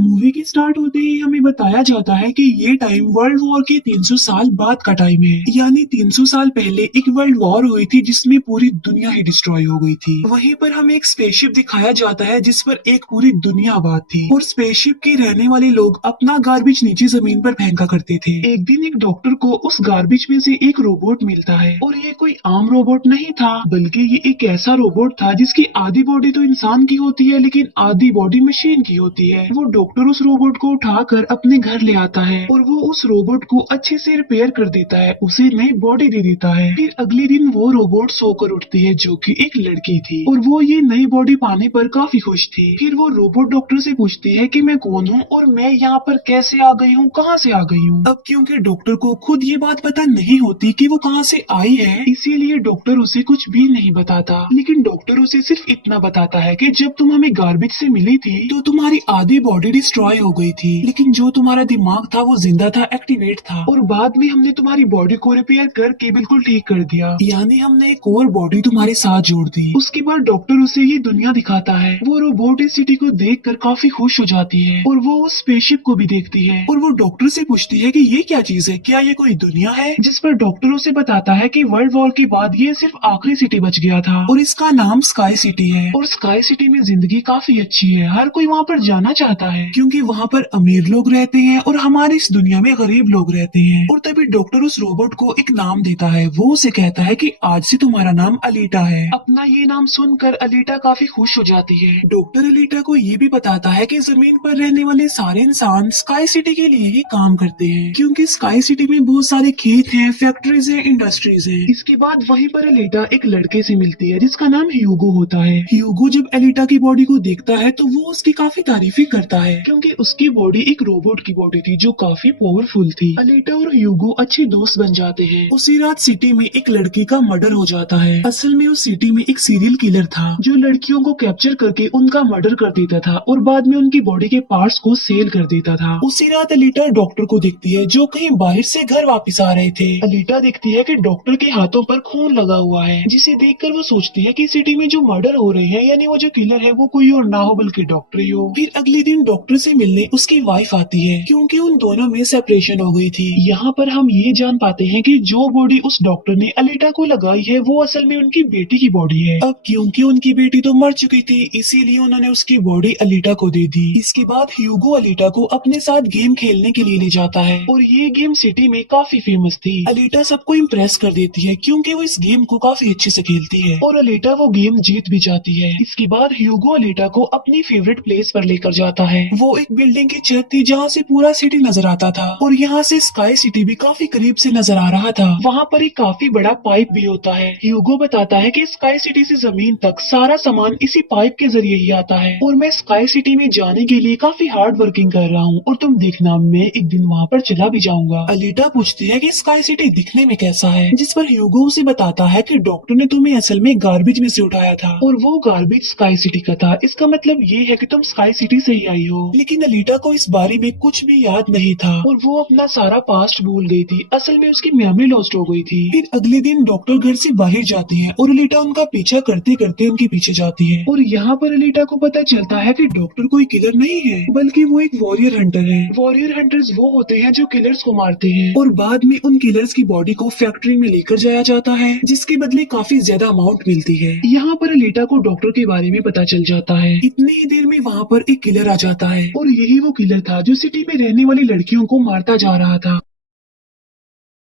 Movie के start होते ही हमें बताया जाता है कि ये टाइम वर्ल्ड वॉर के 300 साल बाद का टाइम है। यानी 300 साल पहले एक वर्ल्ड वॉर हुई थी जिसमें पूरी दुनिया ही डिस्ट्रॉय हो गई थी। वहीं पर हमें एक स्पेसशिप दिखाया जाता है जिस पर एक पूरी दुनिया आबाद थी और स्पेसशिप के रहने वाले लोग अपना गार्बेज नीचे जमीन पर फेंका करते थे। एक दिन एक डॉक्टर को उस गार्बेज में से एक रोबोट मिलता है और ये कोई आम रोबोट नहीं था, बल्कि ये एक ऐसा रोबोट था जिसकी आधी बॉडी तो इंसान की होती है लेकिन आधी बॉडी मशीन की होती है। वो डॉक्टर उस रोबोट को उठाकर अपने घर ले आता है और वो उस रोबोट को अच्छे से रिपेयर कर देता है, उसे नई बॉडी दे देता है। फिर अगले दिन वो रोबोट सोकर उठती है जो कि एक लड़की थी और वो ये नई बॉडी पाने पर काफी खुश थी। फिर वो रोबोट डॉक्टर से पूछती है कि मैं कौन हूँ और मैं यहाँ पर कैसे आ गई हूँ, कहाँ से आ गई हूँ। अब क्योंकि डॉक्टर को खुद ये बात पता नहीं होती कि वो कहाँ से आई है, इसीलिए डॉक्टर उसे कुछ भी नहीं बताता। लेकिन डॉक्टर उसे सिर्फ इतना बताता है कि जब तुम हमें गार्बेज से मिली थी तो तुम्हारी आधी बॉडी डिस्ट्रॉय हो गई थी, लेकिन जो तुम्हारा दिमाग था वो जिंदा था, एक्टिवेट था, और बाद में हमने तुम्हारी बॉडी को रिपेयर करके बिल्कुल ठीक कर दिया। यानी हमने एक और बॉडी तुम्हारे साथ जोड़ दी। उसके बाद डॉक्टर उसे ये दुनिया दिखाता है। वो रोबोट इस सिटी को देखकर काफी खुश हो जाती है और वो उस स्पेसशिप को भी देखती है और वो डॉक्टर से पूछती है कि ये क्या चीज है, क्या ये कोई दुनिया है। जिस पर डॉक्टर उसे बताता है कि वर्ल्ड वॉर के बाद ये सिर्फ आखिरी सिटी बच गया था और इसका नाम स्काई सिटी है। और स्काई सिटी में जिंदगी काफी अच्छी है, हर कोई वहाँ पर जाना चाहता है क्योंकि वहाँ पर अमीर लोग रहते हैं और हमारे इस दुनिया में गरीब लोग रहते हैं। और तभी डॉक्टर उस रोबोट को एक नाम देता है। वो उसे कहता है कि आज से तुम्हारा नाम अलीटा है। अपना ये नाम सुनकर अलीटा काफी खुश हो जाती है। डॉक्टर अलीटा को ये भी बताता है कि जमीन पर रहने वाले सारे इंसान स्काई सिटी के लिए ही काम करते हैं क्योंकि स्काई सिटी में बहुत सारे खेत हैं, फैक्ट्रीज हैं, इंडस्ट्रीज हैं। इसके बाद वहीं पर अलीटा एक लड़के से मिलती है जिसका नाम ह्यूगो होता है। ह्यूगो जब अलीटा की बॉडी को देखता है तो वो उसकी काफी तारीफी करता है क्योंकि उसकी बॉडी एक रोबोट की बॉडी थी जो काफी पावरफुल थी। अलीटा और ह्यूगो अच्छे दोस्त बन जाते हैं। उसी रात सिटी में एक लड़की का मर्डर हो जाता है। असल में उस सिटी में एक सीरियल किलर था जो लड़कियों को कैप्चर करके उनका मर्डर कर देता था और बाद में उनकी बॉडी के पार्ट्स को सेल कर देता था। उसी रात अलीटा डॉक्टर को देखती है जो कहीं बाहर से घर वापस आ रहे थे। अलीटा देखती है कि डॉक्टर के हाथों पर खून लगा हुआ है, जिसे देखकर वो सोचती है कि सिटी में जो मर्डर हो रहे हैं यानी वो जो किलर है वो कोई और ना हो बल्कि डॉक्टर ही हो। फिर अगले दिन डॉक्टर से मिलने उसकी वाइफ आती है क्योंकि उन दोनों में सेपरेशन हो गई थी। यहाँ पर हम ये जान पाते हैं कि जो बॉडी उस डॉक्टर ने अलीटा को लगाई है वो असल में उनकी बेटी की बॉडी है। अब क्योंकि उनकी बेटी तो मर चुकी थी इसीलिए उन्होंने उसकी बॉडी अलीटा को दे दी। इसके बाद ह्यूगो अलीटा को अपने साथ गेम खेलने के लिए ले जाता है और ये गेम सिटी में काफी फेमस थी। अलीटा सबको इम्प्रेस कर देती है क्योंकि वो इस गेम को काफी अच्छे से खेलती है और अलीटा वो गेम जीत भी जाती है। इसके बाद ह्यूगो अलीटा को अपनी फेवरेट प्लेस पर लेकर जाता है। वो एक बिल्डिंग की छत थी जहाँ से पूरा सिटी नजर आता था और यहाँ से स्काई सिटी भी काफी करीब से नजर आ रहा था। वहाँ पर एक काफी बड़ा पाइप भी होता है। ह्यूगो बताता है कि स्काई सिटी से जमीन तक सारा सामान इसी पाइप के जरिए ही आता है और मैं स्काई सिटी में जाने के लिए काफी हार्ड वर्किंग कर रहा हूँ और तुम देखना मैं एक दिन वहाँ पर चला भी जाऊंगा। अलीटा पूछती है कि स्काई सिटी दिखने में कैसा है, जिस पर ह्यूगो उसे बताता है कि डॉक्टर ने तुम्हें असल में गार्बेज में से उठाया था और वो गार्बेज स्काई सिटी का था। इसका मतलब ये है कि तुम स्काई सिटी से ही आई हो। लेकिन अलीटा को इस बारे में कुछ भी याद नहीं था और वो अपना सारा पास्ट भूल गई थी। असल में उसकी मेमोरी लॉस्ट हो गई थी। फिर अगले दिन डॉक्टर घर से बाहर जाती है और अलीटा उनका पीछा करते करते उनके पीछे जाती है और यहाँ पर अलीटा को पता चलता है कि डॉक्टर कोई किलर नहीं है बल्कि वो एक वॉरियर हंटर है। वॉरियर हंटर्स वो होते हैं जो किलर्स को मारते हैं और बाद में उन किलर्स की बॉडी को फैक्ट्री में लेकर जाया जाता है जिसके बदले काफी ज्यादा अमाउंट मिलती है। यहाँ पर अलीटा को डॉक्टर के बारे में पता चल जाता है। इतनी ही देर में वहाँ पर एक किलर आ जाता है और यही वो किलर था जो सिटी में रहने वाली लड़कियों को मारता जा रहा था।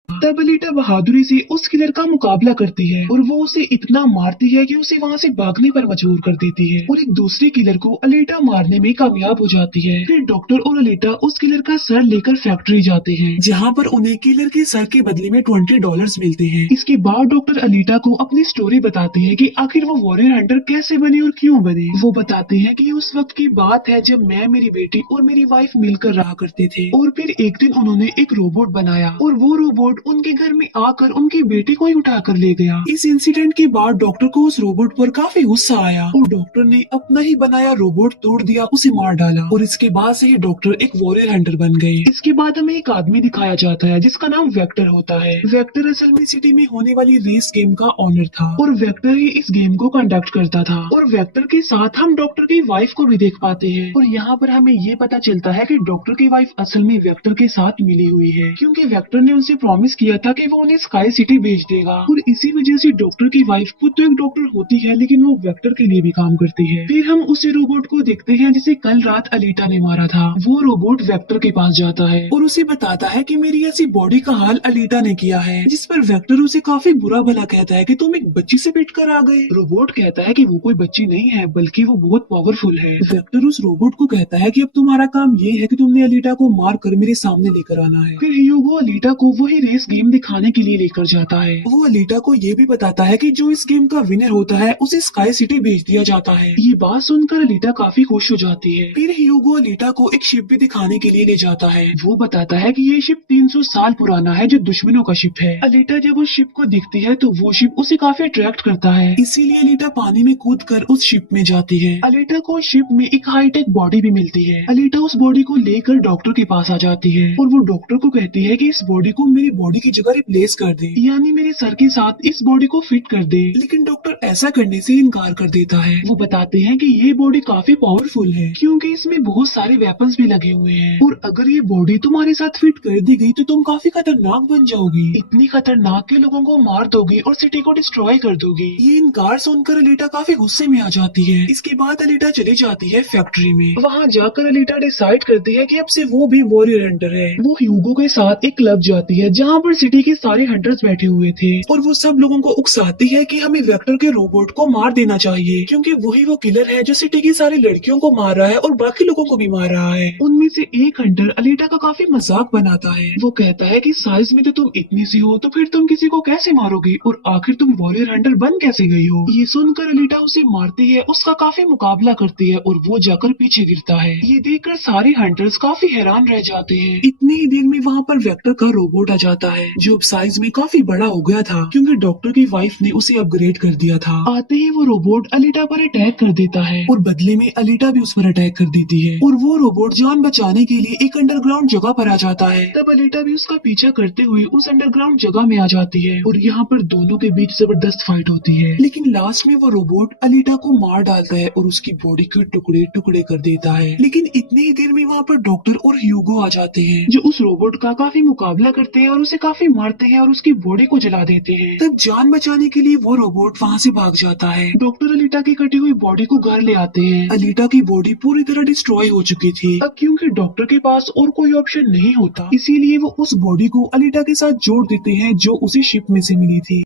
तब अलीटा बहादुरी से उस किलर का मुकाबला करती है और वो उसे इतना मारती है कि उसे वहाँ से भागने पर मजबूर कर देती है और एक दूसरे किलर को अलीटा मारने में कामयाब हो जाती है। फिर डॉक्टर और अलीटा उस किलर का सर लेकर फैक्ट्री जाते हैं जहाँ पर उन्हें किलर के सर के बदले में $20 मिलते हैं। इसके बाद डॉक्टर अलीटा को अपनी स्टोरी बताते हैं कि आखिर वो वॉरियर हंटर कैसे बने और क्यों बने। वो बताते हैं कि उस वक्त की बात है जब मैं, मेरी बेटी और मेरी वाइफ मिलकर रहा करते थे और फिर एक दिन उन्होंने एक रोबोट बनाया और वो रोबोट रोबोट उनके घर में आकर उनकी बेटी को ही उठाकर ले गया। इस इंसिडेंट के बाद डॉक्टर को उस रोबोट पर काफी गुस्सा आया और डॉक्टर ने अपना ही बनाया रोबोट तोड़ दिया, उसे मार डाला और इसके बाद से ही डॉक्टर एक वॉरियर हंटर बन गए। इसके बाद हमें एक आदमी दिखाया जाता है जिसका नाम वेक्टर होता है। वेक्टर असल में सिटी में होने वाली रेस गेम का ऑनर था और वेक्टर ही इस गेम को कंडक्ट करता था। और वेक्टर के साथ हम डॉक्टर की वाइफ को भी देख पाते हैं और यहाँ पर हमें ये पता चलता है कि डॉक्टर की वाइफ असल में वेक्टर के साथ मिली हुई है, क्योंकि वेक्टर ने उनसे प्रॉमिस किया था कि वो उन्हें स्काई सिटी भेज देगा। और इसी वजह से डॉक्टर की वाइफ खुद तो एक डॉक्टर होती है लेकिन वो वेक्टर के लिए भी काम करती है। फिर हम उसी रोबोट को देखते हैं जिसे कल रात अलीटा ने मारा था। वो रोबोट वेक्टर के पास जाता है और उसे बताता है कि मेरी ऐसी बॉडी का हाल अलीटा ने किया है, जिस पर वेक्टर उसे काफी बुरा भला कहता है कि तुम एक बच्ची से पिट कर आ गए। रोबोट कहता है कि वो कोई बच्ची नहीं है बल्कि वो बहुत पावरफुल है। वेक्टर उस रोबोट को कहता है कि अब तुम्हारा काम ये है कि तुमने अलीटा को मार कर मेरे सामने लेकर आना है। फिर ह्यूगो अलीटा को वही रेस गेम दिखाने के लिए लेकर जाता है। वो अलीटा को ये भी बताता है कि जो इस गेम का विनर होता है उसे स्काई सिटी भेज दिया जाता है। ये बात सुनकर अलीटा काफी खुश हो जाती है। फिर ह्यूगो अलीटा को एक शिप भी दिखाने के लिए ले जाता है। वो बताता है कि ये शिप 300 साल पुराना है जो दुश्मनों का शिप है। अलीटा जब उस शिप को दिखती है तो वो शिप उसे काफी अट्रैक्ट करता है, इसीलिए अलीटा पानी में कूद कर उस शिप में जाती है। अलीटा को शिप में एक हाईटेक बॉडी भी मिलती है। अलीटा उस बॉडी को लेकर डॉक्टर के पास आ जाती है और वो डॉक्टर को कहती है कि इस बॉडी को मेरी बॉडी की जगह रिप्लेस कर दे, यानी मेरे सर के साथ इस बॉडी को फिट कर दे। लेकिन डॉक्टर ऐसा करने से इनकार कर देता है। वो बताते हैं कि ये बॉडी काफी पावरफुल है क्योंकि इसमें बहुत सारे वेपन्स भी लगे हुए हैं और अगर ये बॉडी तुम्हारे साथ फिट कर दी गई तो तुम काफी खतरनाक बन जाओगी, इतनी खतरनाक के लोगों को मार दोगी और सिटी को डिस्ट्रॉय कर दोगी। ये इनकार सुनकर अलीटा काफी गुस्से में आ जाती है। इसके बाद अलीटा चली जाती है फैक्ट्री में। वहाँ जाकर अलीटा डिसाइड करती है कि अब से वो भी वॉरियर हंटर है। वो ह्यूगो के साथ एक क्लब जाती है जहाँ पर सिटी के सारे हंटर्स बैठे हुए थे और वो सब लोगों को उकसाती है कि हमें वेक्टर के रोबोट को मार देना चाहिए क्योंकि वही वो किलर है जो सिटी की सारी लड़कियों को मार रहा है और बाकी लोगों को भी मार रहा है। उनमें से एक हंटर अलीटा का काफी मजाक बनाता है। वो कहता है कि साइज में तो तुम इतनी सी हो तो फिर तुम किसी को कैसे मारोगी और आखिर तुम वॉरियर हंटर बन कैसे गई हो। ये सुनकर अलीटा उसे मारती है, उसका काफी मुकाबला करती है और वो जाकर पीछे गिरता है। ये देखकर सारे हंटर्स काफी हैरान रह जाते हैं। इतनी ही देर में वहाँ पर वेक्टर का रोबोट आ जाता है जो अब साइज में काफी बड़ा हो गया था क्योंकि डॉक्टर की वाइफ ने उसे अपग्रेड कर दिया था। आते ही वो रोबोट अलीटा पर अटैक कर देता है और बदले में अलीटा भी उस पर अटैक कर देती है और वो रोबोट जान बचाने के लिए एक अंडरग्राउंड जगह पर आ जाता है। तब अलीटा भी उसका पीछा करते हुए उस अंडरग्राउंड जगह में आ जाती है और यहाँ पर दोनों के बीच जबरदस्त फाइट होती है। लेकिन लास्ट में वो रोबोट अलीटा को मार डालता है और उसकी बॉडी के टुकड़े टुकड़े कर देता है। लेकिन इतनी ही देर में वहाँ पर डॉक्टर और ह्यूगो आ जाते हैं जो उस रोबोट का काफी मुकाबला करते हैं और उसे काफी मारते हैं और उसकी बॉडी को जला देते हैं। तब जान बचाने के लिए वो रोबोट वहाँ से भाग जाता है। डॉक्टर अलीटा की कटी हुई बॉडी को घर ले आते हैं। अलीटा की बॉडी पूरी तरह डिस्ट्रॉय हो चुकी थी। अब क्योंकि डॉक्टर के पास और कोई ऑप्शन नहीं होता इसीलिए वो उस बॉडी को अलीटा के साथ जोड़ देते हैं जो उसे शिप में से मिली थी।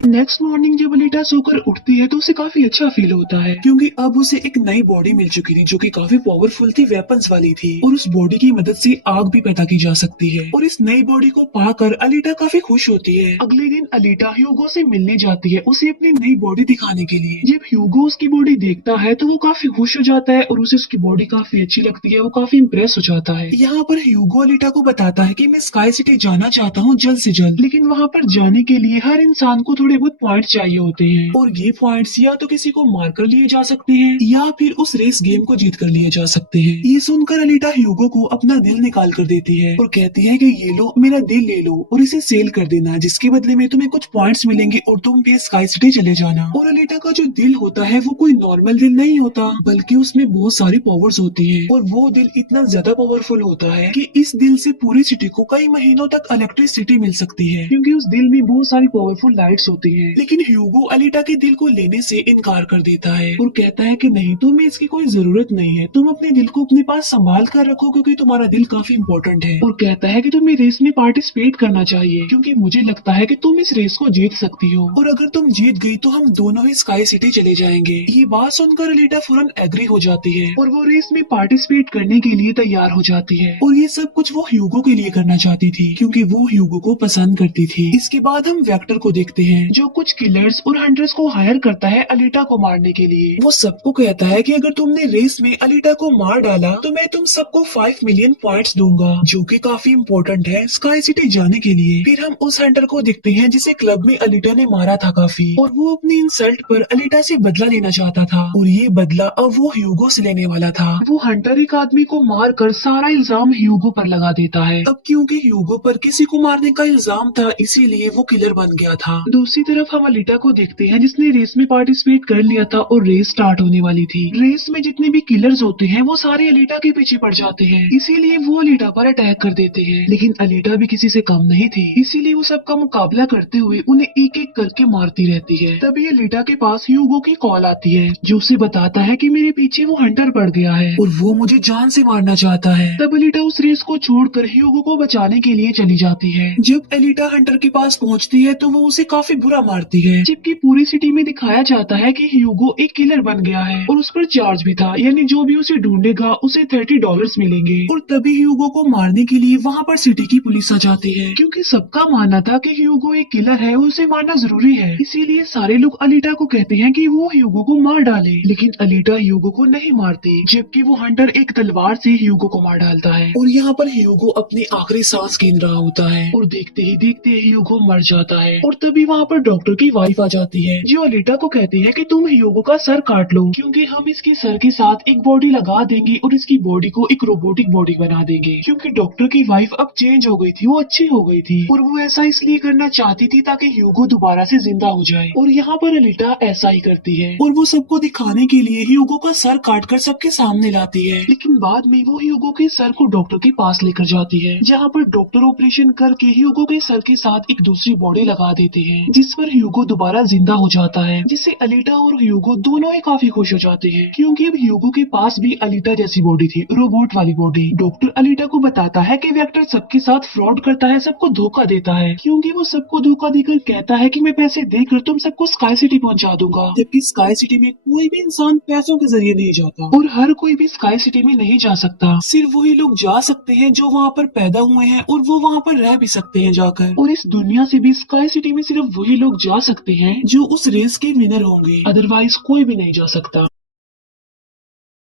नेक्स्ट मॉर्निंग जब अलीटा सोकर उठती है तो उसे काफी अच्छा फील होता है क्योंकि अब उसे एक नई बॉडी मिल चुकी थी जो कि काफी पावरफुल थी, वेपन्स वाली थी और उस बॉडी की मदद से आग भी पैदा की जा सकती है और इस नई बॉडी को पाकर अलीटा काफी खुश होती है। अगले दिन अलीटा ह्यूगो से मिलने जाती है उसे अपनी नई बॉडी दिखाने के लिए। जब ह्यूगो उसकी बॉडी देखता है तो वो काफी खुश हो जाता है और उसे उसकी बॉडी काफी अच्छी लगती है, वो काफी इम्प्रेस हो जाता है। यहाँ पर ह्यूगो अलीटा को बताता है कि मैं स्काई सिटी जाना चाहता हूँ जल्द से जल्द, लेकिन वहाँ पर जाने के लिए हर इंसान को थोड़े बहुत पॉइंट चाहिए होते हैं और ये पॉइंट्स या तो किसी को मार कर लिए जा सकते हैं या फिर उस रेस गेम को जीत कर लिए जा सकते हैं। ये सुनकर अलीटा ह्यूगो को अपना दिल निकाल कर देती है और कहती है कि ये लो मेरा दिल ले लो और इसे सेल कर देना, जिसके बदले में तुम्हें कुछ पॉइंट्स मिलेंगे और तुम भी स्काई सिटी चले जाना। और अलीटा का जो दिल होता है वो कोई नॉर्मल दिल नहीं होता बल्कि उसमें बहुत सारी पावर्स होती है और वो दिल इतना ज्यादा पावरफुल होता है कि इस दिल से पूरी सिटी को कई महीनों तक इलेक्ट्रिसिटी मिल सकती है क्योंकि उस दिल में बहुत सारी पावरफुल लाइट्स होती है। लेकिन ह्यूगो अलीटा के दिल को लेने से इनकार कर देता है और कहता है कि नहीं, तुम्हें इसकी कोई जरूरत नहीं है, तुम अपने दिल को अपने पास संभाल कर रखो क्योंकि तुम्हारा दिल काफी इम्पोर्टेंट है। और कहता है कि तुम्हें रेस में पार्टिसिपेट करना चाहिए क्योंकि मुझे लगता है कि तुम इस रेस को जीत सकती हो और अगर तुम जीत गई तो हम दोनों ही स्काई सिटी चले जाएंगे। ये बात सुनकर अलीटा फौरन एग्री हो जाती है और वो रेस में पार्टिसिपेट करने के लिए तैयार हो जाती है और ये सब कुछ वो ह्यूगो के लिए करना चाहती थी क्योंकि वो ह्यूगो को पसंद करती थी। इसके बाद हम वेक्टर को देखते हैं जो कुछ किलर्स और हंटर्स को हायर करता है अलीटा को मारने के लिए। वो सबको कहता है कि अगर तुमने रेस में अलीटा को मार डाला तो मैं तुम सबको 5 मिलियन पॉइंट्स दूंगा, जो कि काफी इम्पोर्टेंट है स्काई सिटी जाने के लिए। फिर हम उस हंटर को देखते हैं जिसे क्लब में अलीटा ने मारा था काफी, और वो अपनी इंसल्ट पर अलीटा से बदला लेना चाहता था, और ये बदला अब वो ह्यूगो से लेने वाला था। वो हंटर एक आदमी को मार कर सारा इल्जाम ह्यूगो पर लगा देता है। अब क्योंकि ह्यूगो पर किसी को मारने का इल्जाम था इसीलिए वो किलर बन गया था। दूसरी तरफ हम अलीटा को देखते हैं जिसने रेस में पार्टिसिपेट कर लिया था और रेस स्टार्ट होने वाली थी। रेस में जितने भी किलर्स होते हैं वो सारे अलीटा के पीछे पड़ जाते हैं, इसीलिए वो अलीटा पर अटैक कर देते हैं। लेकिन अलीटा भी किसी से कम नहीं थी, इसीलिए वो सबका मुकाबला करते हुए उन्हें एक एक करके मारती रहती है। तभी अलीटा के पास ह्यूगो की कॉल आती है जो उसे बताता है कि मेरे पीछे वो हंटर पड़ गया है और वो मुझे जान से मारना चाहता है। तब अलीटा उस रेस को छोड़कर ह्यूगो को बचाने के लिए चली जाती है। जब अलीटा हंटर के पास पहुंचती है तो वो उसे काफी बुरा मारती है, जबकि पूरी सिटी में दिखाया जाता है कि ह्यूगो एक किलर बन गया है और उस पर चार्ज भी था, यानी जो भी उसे ढूंढेगा उसे $30 मिलेंगे। और तभी ह्यूगो को मारने के लिए वहाँ पर सिटी की पुलिस आ जाती है, क्योंकि सबका मानना था कि ह्यूगो एक किलर है और उसे मारना जरूरी है। इसीलिए सारे लोग अलीटा को कहते हैं कि वो ह्यूगो को मार डाले, लेकिन अलीटा ह्यूगो को नहीं मारती, जबकि वो हंटर एक तलवार से ह्यूगो को मार डालता है। और यहाँ पर ह्यूगो अपनी आखिरी सांस गिन रहा होता है और देखते ही देखते ह्यूगो मर जाता है। और तभी वहाँ पर डॉक्टर की वाइफ आ जाती है जो अलीटा को कहती है कि तुम ह्यूगो का सर काट लो, क्योंकि हम इसके सर के साथ एक बॉडी लगा देंगे और इसकी बॉडी को एक रोबोटिक बॉडी बना देंगे। क्योंकि डॉक्टर की वाइफ अब चेंज हो गई थी, वो अच्छी हो गई थी और वो ऐसा इसलिए करना चाहती थी ताकि ह्यूगो दोबारा से जिंदा हो जाए। और यहाँ पर अलीटा ऐसा ही करती है और वो सबको दिखाने के लिए ह्यूगो का सर काटकर सबके सामने लाती है। लेकिन बाद में वो ह्यूगो के सर को डॉक्टर के पास लेकर जाती है, जहाँ पर डॉक्टर ऑपरेशन करके ह्यूगो के सर के साथ एक दूसरी बॉडी लगा देते हैं, जिस पर ह्यूगो दोबारा जिंदा हो जाता है, जिससे अलीटा और ह्यूगो दोनों ही काफी खुश हो जाते हैं, क्योंकि अब ह्यूगो के पास भी अलीटा जैसी बॉडी थी, रोबोट वाली बॉडी। डॉक्टर अलीटा को बताता है कि वेक्टर सबके साथ फ्रॉड करता है, सबको धोखा देता है, क्योंकि वो सबको धोखा देकर कहता है कि मैं पैसे देकर तुम सबको स्काई सिटी पहुंचा दूंगा, जबकि स्काई सिटी में कोई भी इंसान पैसों के जरिए नहीं जाता और हर कोई भी स्काई सिटी में नहीं जा सकता। सिर्फ वही लोग जा सकते हैं जो वहाँ पर पैदा हुए हैं और वो वहाँ पर रह भी सकते हैं जाकर। और इस दुनिया से भी स्काई सिटी में सिर्फ वही लोग जा सकते हैं जो उस रेस के विनर होंगे, अदरवाइज कोई भी नहीं जा सकता।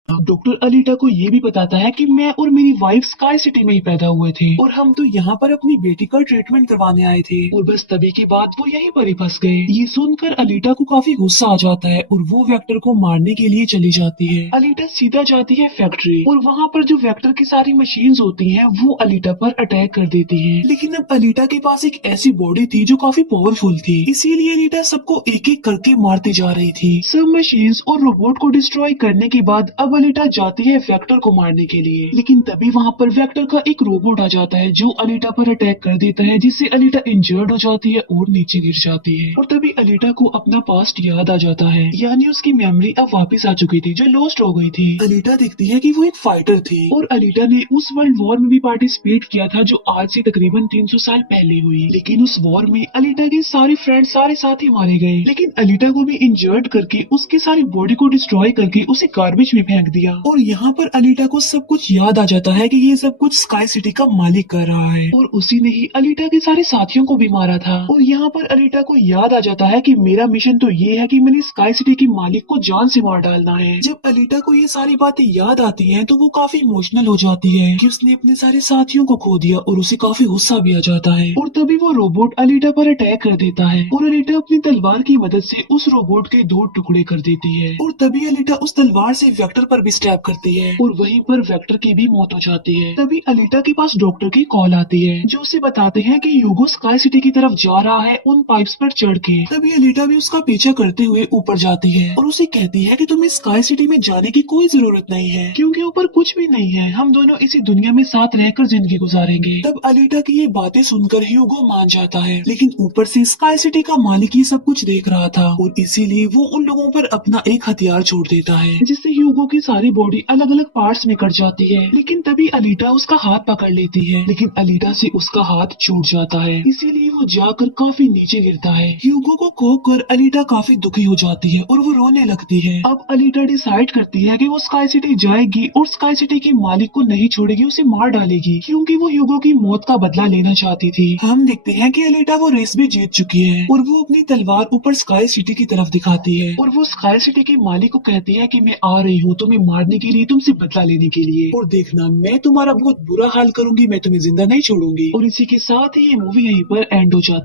डॉक्टर अलीटा को ये भी बताता है कि मैं और मेरी वाइफ स्काई सिटी में ही पैदा हुए थे और हम तो यहाँ पर अपनी बेटी का ट्रीटमेंट करवाने आए थे, और बस तभी के बाद वो यहीं पर ही फंस गए। ये सुनकर अलीटा को काफी गुस्सा आ जाता है और वो वेक्टर को मारने के लिए चली जाती है। अलीटा सीधा जाती है फैक्ट्री और वहाँ पर जो वेक्टर की सारी मशीन्स होती हैं वो अलीटा पर अटैक कर देती हैं। लेकिन अब अलीटा के पास एक ऐसी बॉडी थी जो काफी पावरफुल थी, इसीलिए अलीटा सबको एक एक करके मारती जा रही थी। सब मशीन्स और रोबोट को डिस्ट्रॉय करने के बाद अब अलीटा जाती है वेक्टर को मारने के लिए, लेकिन तभी वहाँ पर वेक्टर का एक रोबोट आ जाता है जो अलीटा पर अटैक कर देता है, जिससे अलीटा इंजर्ड हो जाती है और नीचे गिर जाती है। और तभी अलीटा को अपना पास्ट याद आ जाता है, यानी उसकी मेमोरी अब वापस आ चुकी थी जो लॉस्ट हो गई थी। अलीटा देखती है कि वो एक फाइटर थी और अलीटा ने उस वर्ल्ड वॉर में भी पार्टिसिपेट किया था जो आज से तकरीबन 300 साल पहले हुई। लेकिन उस वॉर में अलीटा के सारे फ्रेंड सारे साथी मारे गए, लेकिन अलीटा को भी इंजर्ड करके उसकी सारी बॉडी को डिस्ट्रॉय करके उसे गार्बेज में फेंक दिया। और यहाँ पर अलीटा को सब कुछ याद आ जाता है कि ये सब कुछ स्काई सिटी का मालिक कर रहा है और उसी ने ही अलीटा के सारे साथियों को भी मारा था। और यहाँ पर अलीटा को याद आ जाता है कि मेरा मिशन तो ये है कि मैंने स्काई सिटी के मालिक को जान से मार डालना है। जब अलीटा को ये सारी बातें याद आती हैं तो वो काफी इमोशनल हो जाती है कि उसने अपने सारे साथियों को खो दिया और उसे काफी गुस्सा भी आ जाता है। और तभी वो रोबोट अलीटा पर अटैक कर देता है और अलीटा अपनी तलवार की मदद से उस रोबोट के 2 टुकड़े कर देती है। और तभी अलीटा उस तलवार से वेक्टर पर भी स्टैब करती है और वहीं पर वेक्टर की भी मौत हो जाती है। तभी अलीटा के पास डॉक्टर की कॉल आती है जो उसे बताते हैं कि ह्यूगो स्काई सिटी की तरफ जा रहा है उन पाइप्स पर चढ़ के। तभी अलीटा भी उसका पीछा करते हुए ऊपर जाती है और उसे कहती है कि तुम्हें स्काई सिटी में जाने की कोई जरूरत नहीं है, क्योंकि ऊपर कुछ भी नहीं है, हम दोनों इसी दुनिया में साथ रहकर जिंदगी गुजारेंगे। तब अलीटा की ये बातें सुनकर ह्यूगो मान जाता है, लेकिन ऊपर से स्काई सिटी का मालिक ये सब कुछ देख रहा था और इसीलिए वो उन लोगों पर अपना एक हथियार छोड़ देता है, जिससे ह्यूगो की सारी बॉडी अलग अलग पार्ट्स में कट जाती है। लेकिन तभी अलीटा उसका हाथ पकड़ लेती है, लेकिन अलीटा से उसका हाथ छूट जाता है, इसीलिए वो जाकर काफी नीचे गिरता है। ह्यूगो को खोकर अलीटा काफी दुखी हो जाती है और वो रोने लगती है। अब अलीटा डिसाइड करती है कि वो स्काई सिटी जाएगी और स्काई सिटी के मालिक को नहीं छोड़ेगी, उसे मार डालेगी, क्योंकि वो ह्यूगो की मौत का बदला लेना चाहती थी। हम देखते हैं कि अलीटा वो रेस भी जीत चुकी है और वो अपनी तलवार ऊपर स्काई सिटी की तरफ दिखाती है और वो स्काई सिटी के मालिक को कहती है कि मैं आ रही हूँ तुम्हें मारने के लिए, तुमसे बदला लेने के लिए, और देखना मैं तुम्हारा बहुत बुरा हाल करूंगी, मैं तुम्हें जिंदा नहीं छोड़ूंगी। और इसी के साथ ही ये मूवी यहीं पर एंड हो जाती है।